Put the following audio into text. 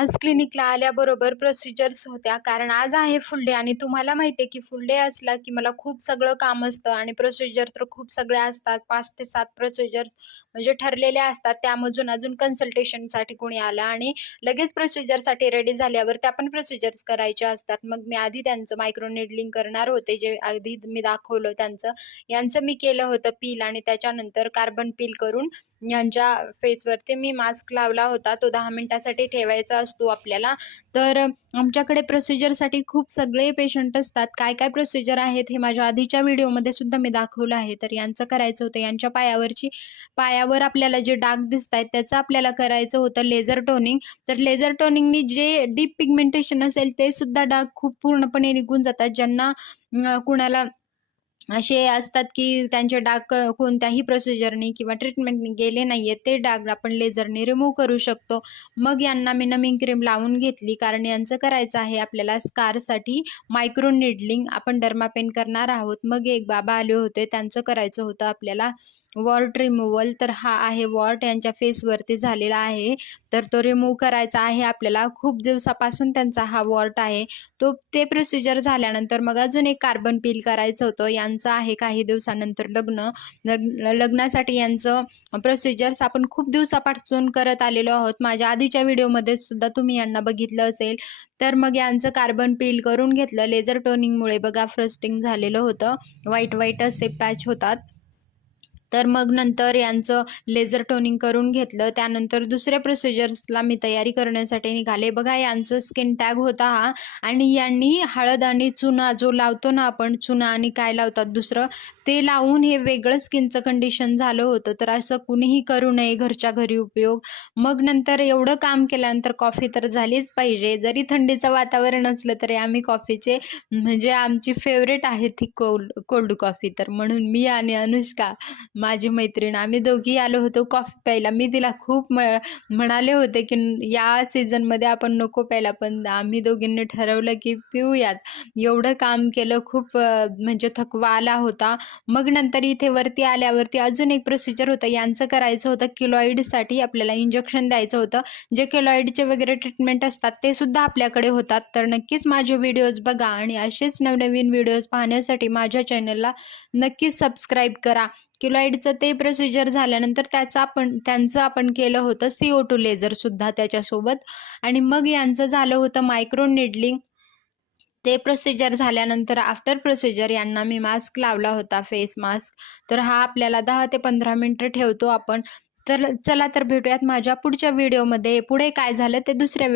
आज क्लिनिकला आल्याबरोबर प्रोसिजर्स होत्या. कारण आज आहे फुल डे आणि तुम्हाला माहिती आहे, की फुल डे असला, की मला खूप सगळं काम असतं आणि प्रोसिजर तर खूप सगळ्या असतात. 5 ते 7 प्रोसिजर म्हणजे ठरलेल्या असतात. त्यामधून अजून कन्सल्टेशनसाठी कोणी आलं आणि लगेच प्रोसिजरसाठी रेडी झाल्यावर त्या पण प्रोसिजर्स करायच्या असतात. मग मी आधी त्यांचं मायक्रो नेडलिंग करणार होते, जे आधी मी दाखवलं त्यांचं. यांचं मी केलं होतं पील आणि त्याच्यानंतर कार्बन पील करून यांच्या फेसवरती मी मास्क लावला होता. तो 10 मिनिटासाठी ठेवायचा असतो आपल्याला. तर आमच्याकडे प्रोसिजरसाठी खूप सगळे पेशंट असतात. काय-काय प्रोसिजर आहेत हे माझ्या आधीच्या व्हिडिओमध्ये सुद्धा मी दाखवलं आहे. तर यांचं करायचं होतं. यांच्या पायावर आपल्याला जे डाग दिसतायत त्याचं आपल्याला करायचं होतं लेझर टोनिंग. तर लेझर टोनिंगनी जे डीप पिगमेंटेशन असेल ते सुद्धा डाग खूप पूर्णपणे निघून जातात. ज्यांना कुणाला असे असतात की त्यांचे डाग कोणत्याही प्रोसिजरनी किंवा ट्रीटमेंटनी गेले नाहीयेत, ते डाग आपण लेझरने रिमूव्ह करू शकतो. मग यांना मी नमिंग क्रीम लावून घेतली, कारण यांचं करायचं आहे आपल्याला स्कारसाठी मायक्रो निडलिंग. आपण डर्मापेन करणार आहोत. मग एक बाबा आले होते, त्यांचं करायचं होतं आपल्याला वॉर्ट रिमूव्हल. तर हा आहे वॉर्ट यांच्या फेसवरती झालेला आहे. तर तो रिमूव्ह करायचा आहे आपल्याला. खूप दिवसापासून त्यांचा हा वॉर्ट आहे. ते प्रोसिजर झाल्यानंतर मग अजून एक कार्बन पील करायचं होतं. यांचं आहे काही दिवसानंतर लग्न. लग्नासाठी यांचं प्रोसिजर्स आपण खूप दिवसापासून करत आलेलो आहोत. माझ्या आधीच्या व्हिडिओमध्ये सुद्धा तुम्ही यांना बघितलं असेल. तर मग यांचं कार्बन पील करून घेतलं. लेझर टोनिंगमुळे बघा फ्रस्टिंग झालेलं होतं. व्हाईट असे पॅच होतात. तर मग नंतर यांचं लेझर टोनिंग करून घेतलं. त्यानंतर दुसऱ्या प्रोसिजर्सला मी तयारी करण्यासाठी निघाले. बघा यांचं स्किन टॅग होता हा आणि यांनी हळद आणि चुना जो लावतो ना आपण, चुना आणि काय लावतात दुसरं, ते लावून हे वेगळं स्किनचं कंडिशन झालं होतं. तर असं कुणीही करू नये घरच्या घरी उपयोग. मग नंतर एवढं काम केल्यानंतर कॉफी तर झालीच पाहिजे. जरी थंडीचं वातावरण असलं तरी आम्ही कॉफीचे म्हणजे आमची फेवरेट आहे ती कोल्ड कॉफी. तर म्हणून मी आणि अनुष्का माझी मैत्रीण आम्ही दोघी आलो होतो कॉफी प्यायला. मी तिला खूप म्हणाले होते की या सीझनमध्ये आपण नको प्यायला, पण आम्ही दोघींनी ठरवलं की पिऊयात. एवढं काम केलं, खूप म्हणजे थकवा आला होता. मग नंतर इथे वरती आल्यावरती अजून एक प्रोसिजर होतं. यांचं करायचं होतं किलॉईडसाठी आपल्याला इंजेक्शन द्यायचं होतं. जे किलॉईडचे वगैरे ट्रीटमेंट असतात ते सुद्धा आपल्याकडे होतात. तर नक्कीच माझे व्हिडिओज बघा आणि असेच नवनवीन व्हिडिओज पाहण्यासाठी माझ्या चॅनलला नक्कीच सबस्क्राईब करा. किलॉईडचं ते प्रोसिजर झाल्यानंतर त्यांचं आपण केलं होतं CO2 लेझरसुद्धा त्याच्यासोबत. आणि मग यांचं झालं होतं मायक्रो निडलिंग. ते प्रोसिजर झाल्यानंतर आफ्टर प्रोसिजर यांना मी मास्क लावला होता, फेस मास्क. तर हा आपल्याला 10 ते 15 मिनिटं ठेवतो आपण. तर चला तर भेटूयात माझ्या पुढच्या व्हिडिओमध्ये. पुढे काय झालं ते दुसऱ्या